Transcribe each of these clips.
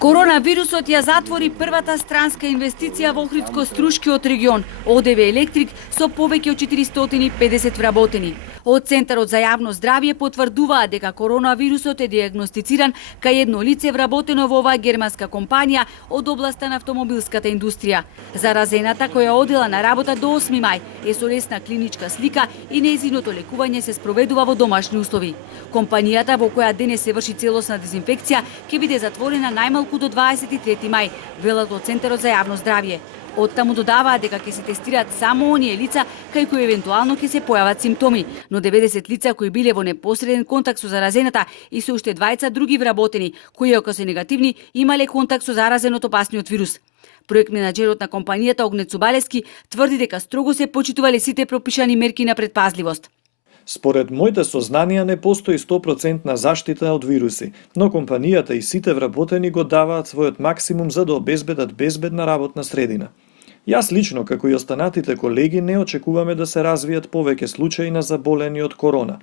Коронавирусот ја затвори првата странска инвестиција во Охридско-Струшкиот регион, ОДВ Електрик, со повеќе од 450 вработени. Од Центарот за јавно здравје потврдуваат дека коронавирусот е диагностициран кај едно лице вработено во оваа германска компанија од областа на автомобилската индустрија. Заразената, која одела на работа до 8 мај, е со лесна клиничка слика и нејзиното лекување се спроведува во домашни услови. Компанијата, во која денес се врши целосна дезинфекција, ќе биде затворена најмалку до 23 мај, велат од Центарот за јавно здравје. Оттаму додаваат дека ќе се тестираат само оние лица кај кои евентуално ќе се појават симптоми, но 90 лица кои биле во непосреден контакт со заразената и со уште двајца други вработени, кои ако се негативни, имале контакт со заразен од опасниот вирус. Проект менаџерот на компанијата Огнет Цубалевски тврди дека строго се почитувале сите пропишани мерки на предпазливост. Според моите сознанија не постои 100% заштита од вируси, но компанијата и сите вработени го даваат својот максимум за да обезбедат безбедна работна средина. Јас лично, како и останатите колеги, не очекуваме да се развијат повеќе случаи на заболени од корона.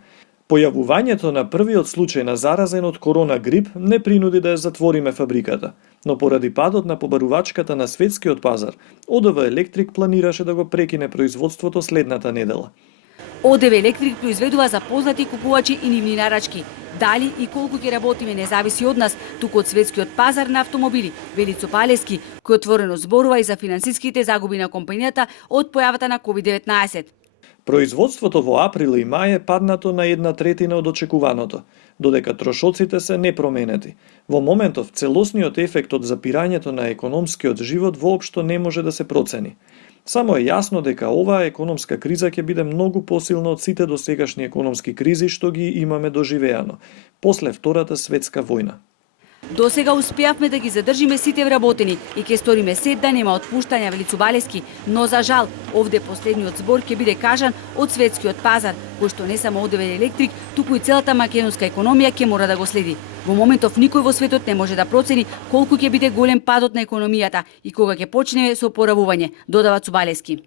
Појавувањето на првиот случај на заразен од корона грип не принуди да ја затвориме фабриката, но поради падот на побарувачката на светскиот пазар, ОДВ Електрик планираше да го прекине производството следната недела. ОДВ Електрик произведува за познати купувачи и нивни нарачки. Дали и колку ќе работиме не зависи од нас, туку од светскиот пазар на автомобили, вели Цопалевски, кој отворено зборува и за финансиските загуби на компанијата од појавата на COVID-19. Производството во април и мај е паднато на 1/3 од очекуваното, додека трошоците се непроменети. Во моментов целосниот ефект од запирањето на економскиот живот воопшто не може да се процени. Само е јасно дека оваа економска криза ќе биде многу посилна од сите досегашни економски кризи што ги имаме доживеано, после Втората светска војна. До сега успеавме да ги задржиме сите вработени и ќе сториме се да нема отпуштања, вели Цубалевски, но за жал, овде последниот збор ќе биде кажан од светскиот пазар, кој што не само ОДВ Електрик, туку и целата македонска економија ќе мора да го следи. Во моментов никој во светот не може да процени колку ќе биде голем падот на економијата и кога ќе почне со поравување, додава Цубалевски.